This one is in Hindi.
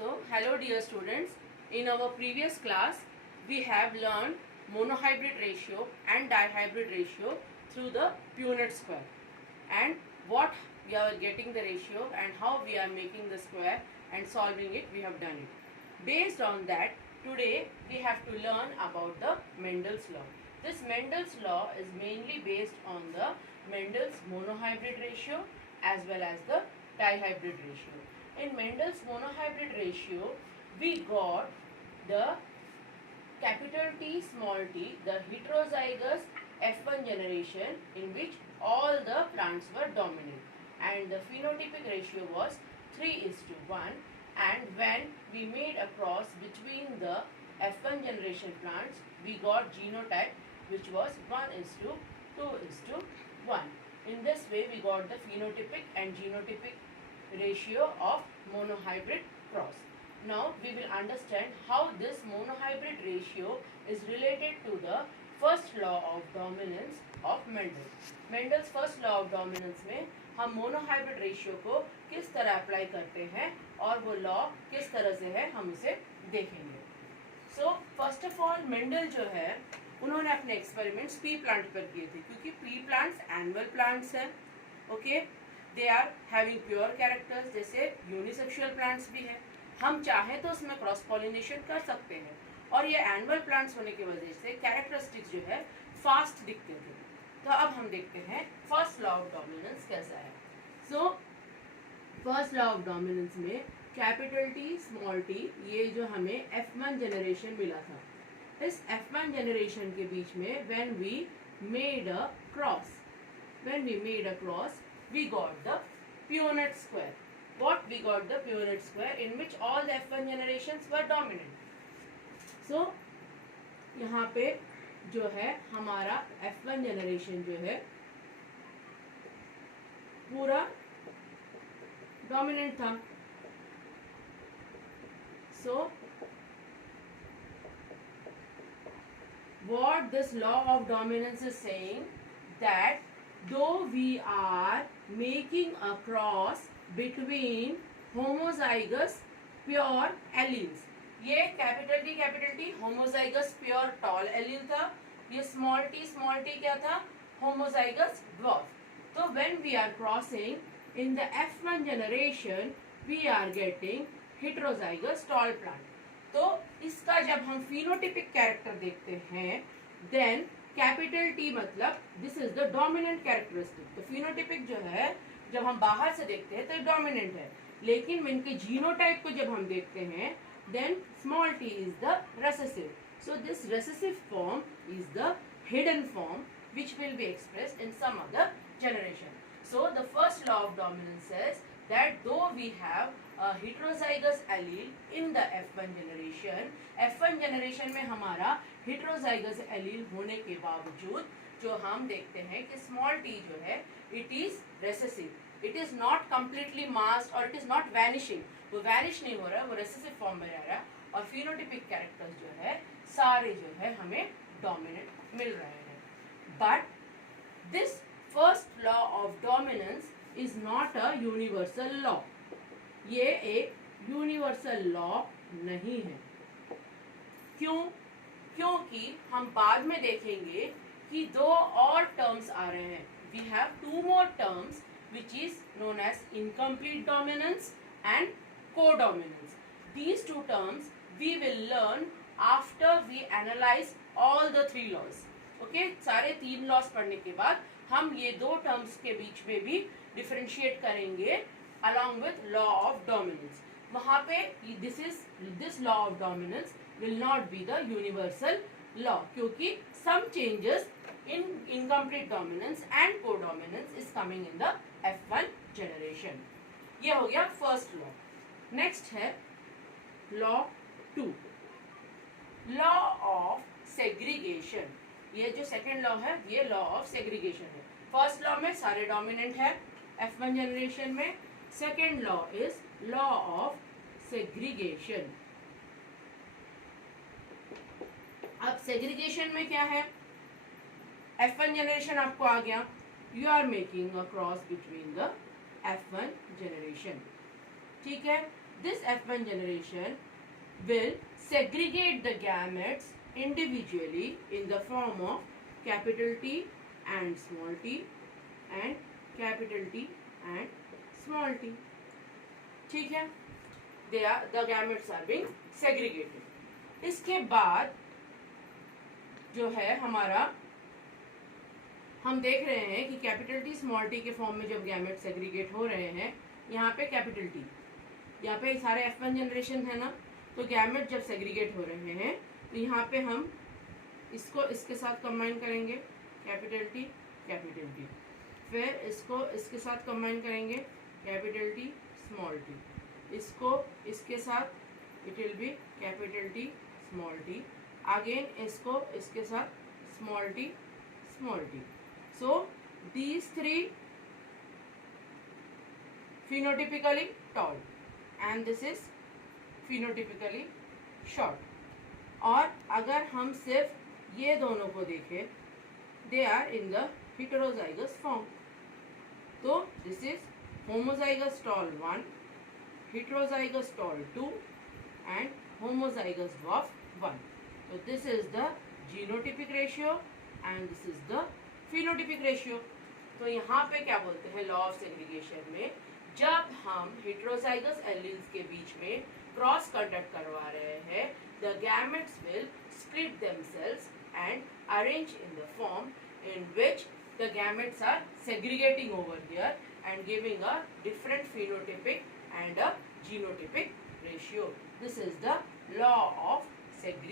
So, hello dear students. In our previous class, we have learned monohybrid ratio and dihybrid ratio through the Punnett square, and what we are getting the ratio and how we are making the square and solving it. We have done it. Based on that, today we have to learn about the Mendel's law. This Mendel's law is mainly based on the Mendel's monohybrid ratio as well as the dihybrid ratio. In Mendel's monohybrid ratio, we got the capital T small t, the heterozygous F1 generation in which all the plants were dominant, and the phenotypic ratio was 3:1, and when we made a cross between the F1 generation plants, we got genotype which was 1:2:1. In this way, we got the phenotypic and genotypic ratio of monohybrid cross. Now we will understand how this monohybrid ratio is related to the first law of dominance of Mendel. Mendel's first law of dominance में हम मोनोहाइब्रिड रेशियो को किस तरह अप्लाई करते हैं और वो लॉ किस तरह से है हम उसे देखेंगे. So first of all Mendel जो है उन्होंने अपने एक्सपेरिमेंट्स पी प्लांट पर किए थे, क्योंकि पी प्लांट्स एनुअल प्लांट्स हैं. Okay, they are having pure characters, जैसे यूनिसेक्सुअल प्लांट्स भी हैं. हम चाहें तो उसमें क्रॉस पॉलिनेशन कर सकते हैं, और ये एनुअल प्लांट्स होने की वजह से कैरेक्टरिस्टिक्स जो है फास्ट दिखते थे. तो अब हम देखते हैं फर्स्ट लॉ ऑफ डोमिनेंस कैसा है. So first law of dominance में कैपिटल टी स्मॉल टी, ये जो हमें F1 जनरेशन मिला था, इस F1 जनरेशन के बीच में when we made a cross we got the Punnett square. What we got the Punnett square in which all the F1 generations were dominant. So यहाँ पे जो है हमारा F1 जनरेशन जो है पूरा डोमिनेंट था. So what this law of dominance is saying, that though we are making a cross between homozygous pure alleles, ये capital T homozygous pure tall allele था, ये स्मॉल टी क्या था, होमोजाइगस ड्वार्फ. तो when we are crossing in the F1 generation we are getting heterozygous tall plant. तो इसका जब हम फिनोटिपिक कैरेक्टर देखते हैं, देन कैपिटल टी मतलब this is the dominant characteristic. तो फिनोटिपिक जो है जब हम बाहर से देखते हैं तो डोमिनेंट है, लेकिन इनके जीनोटाइप को जब हम देखते हैं then small t is the recessive. So this recessive form is the hidden form which will be expressed in some other generation. So the first law of dominance says that though we have a heterozygous allele in the F1 generation में हमारा heterozygous allele होने के बावजूद जो हम देखते हैं कि small t जो है it is recessive. It is not completely masked or it is not vanishing. वो वैनिश नहीं हो रहा है, वो रेसेसिव फॉर्म में रह रहा है, और फिनोटिपिक कैरेक्टर्स जो है सारे जो है हमें डोमिनेंट मिल रहे हैं. But this first law of dominance is not a universal law. ये एक यूनिवर्सल लॉ नहीं है. क्यों? क्योंकि हम बाद में देखेंगे कि दो और टर्म्स आ रहे हैं. We have two more terms which is known as incomplete dominance and codominance. These two terms we will learn after we analyze all the three laws. Okay, सारे तीन laws पढ़ने के बाद हम ये दो terms के बीच में भी differentiate करेंगे along with law of dominance. वहाँ पे this law of dominance will not be the universal law, क्योंकि some changes in incomplete dominance and codominance is coming in the F1 generation. ये हो गया फर्स्ट लॉ. नेक्स्ट है लॉ 2, लॉ ऑफ सेग्रीगेशन. ये जो सेकेंड लॉ है ये लॉ ऑफ सेग्रीगेशन है. फर्स्ट लॉ में सारे डोमिनेंट है F1 जनरेशन में. Second law is law of segregation. अब सेग्रीगेशन में क्या है, F1 जनरेशन आपको आ गया, you are making a cross between the F1 generation. ठीक है, this F1 generation will segregate the gametes individually in the form of capital T and small t and capital T and small t. ठीक है, the gametes are being segregated. इसके बाद जो है हमारा, हम देख रहे हैं कि कैपिटल टी स्मॉल टी के फॉर्म में जब गैमेट सेग्रीगेट हो रहे हैं, यहाँ पे कैपिटल टी, यहाँ पे सारे F1 जनरेशन है ना, तो गैमेट जब सेग्रीगेट हो रहे हैं तो यहाँ पे हम इसको इसके साथ कंबाइन करेंगे, कैपिटल टी, फिर इसको इसके साथ कंबाइन करेंगे, कैपिटल टी, स्मॉल टी, इसको इसके साथ it will be capital T, small T, again इसको इसके साथ small T, small T. So these three phenotypically tall and this is phenotypically short. और अगर हम सिर्फ ये दोनों को देखें, they are in the heterozygous form. तो this is homozygous tall 1, heterozygous tall 2 and homozygous dwarf 1. So this is the genotypic ratio and this is the phenotypic ratio. तो यहाँ पे क्या बोलते हैं, लॉ ऑफ सेग्रीगेशन में जब हम हेटेरोजाइगस एलील्स के बीच में क्रॉस कंडक्ट करवा रहे हैं, the gametes will split themselves and arrange in the form in which the gametes are segregating over here and giving a different phenotypic and a genotypic ratio. This is the law of segregation.